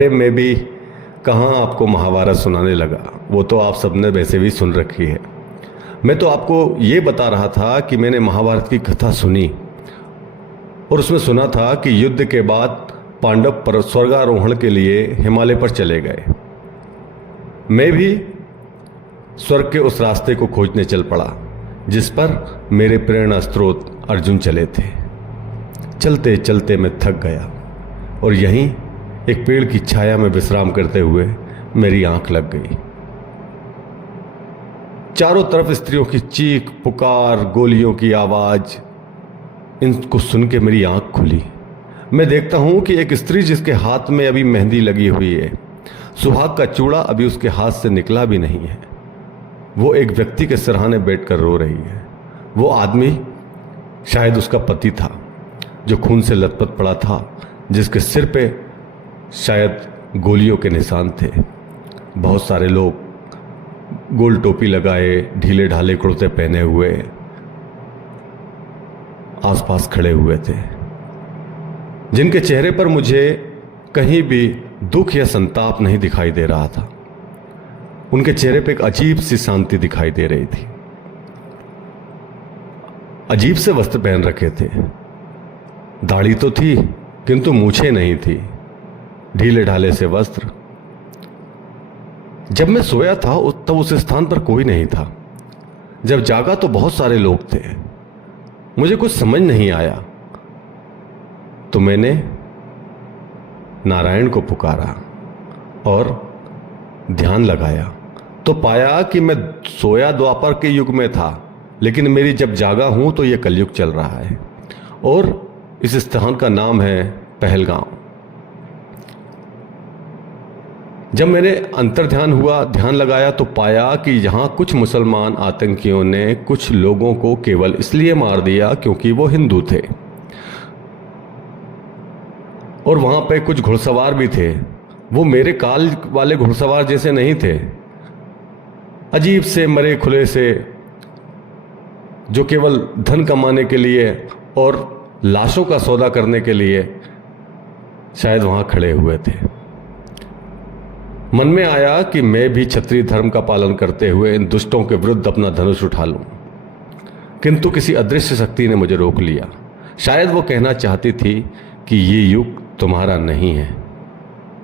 मैं भी कहाँ आपको महाभारत सुनाने लगा। वो तो आप सबने वैसे भी सुन रखी है। मैं तो आपको ये बता रहा था कि मैंने महाभारत की कथा सुनी और उसमें सुना था कि युद्ध के बाद पांडव पर स्वर्गारोहण के लिए हिमालय पर चले गए। मैं भी स्वर्ग के उस रास्ते को खोजने चल पड़ा जिस पर मेरे प्रेरणा स्रोत अर्जुन चले थे। चलते चलते मैं थक गया और यहीं एक पेड़ की छाया में विश्राम करते हुए मेरी आंख लग गई। चारों तरफ स्त्रियों की चीख पुकार, गोलियों की आवाज, इनको सुन के मेरी आंख खुली। मैं देखता हूं कि एक स्त्री जिसके हाथ में अभी मेहंदी लगी हुई है, सुहाग का चूड़ा अभी उसके हाथ से निकला भी नहीं है, वो एक व्यक्ति के सिरहाने बैठकर रो रही है। वो आदमी शायद उसका पति था जो खून से लथपथ पड़ा था, जिसके सिर पे शायद गोलियों के निशान थे। बहुत सारे लोग गोल टोपी लगाए, ढीले ढाले कुर्ते पहने हुए आसपास खड़े हुए थे, जिनके चेहरे पर मुझे कहीं भी दुख या संताप नहीं दिखाई दे रहा था। उनके चेहरे पे एक अजीब सी शांति दिखाई दे रही थी। अजीब से वस्त्र पहन रखे थे, दाढ़ी तो थी किंतु मूछें नहीं थी, ढीले ढाले से वस्त्र। जब मैं सोया था तब उस स्थान पर कोई नहीं था। जब जागा तो बहुत सारे लोग थे। मुझे कुछ समझ नहीं आया तो मैंने नारायण को पुकारा और ध्यान लगाया तो पाया कि मैं सोया द्वापर के युग में था, लेकिन मेरी जब जागा हूं तो यह कलयुग चल रहा है और इस स्थान का नाम है पहलगांव। जब मैंने अंतर्ध्यान हुआ, ध्यान लगाया तो पाया कि यहां कुछ मुसलमान आतंकियों ने कुछ लोगों को केवल इसलिए मार दिया क्योंकि वो हिंदू थे, और वहां पे कुछ घुड़सवार भी थे। वो मेरे काल वाले घुड़सवार जैसे नहीं थे, अजीब से मरे खुले से, जो केवल धन कमाने के लिए और लाशों का सौदा करने के लिए शायद वहां खड़े हुए थे। मन में आया कि मैं भी क्षत्रिय धर्म का पालन करते हुए इन दुष्टों के विरुद्ध अपना धनुष उठा लूं, किंतु किसी अदृश्य शक्ति ने मुझे रोक लिया। शायद वो कहना चाहती थी कि ये युग तुम्हारा नहीं है,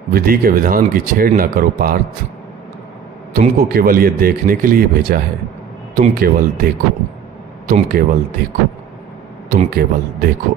विधि के विधान की छेड़ ना करो पार्थ, तुमको केवल ये देखने के लिए भेजा है। तुम केवल देखो, तुम केवल देखो, तुम केवल देखो।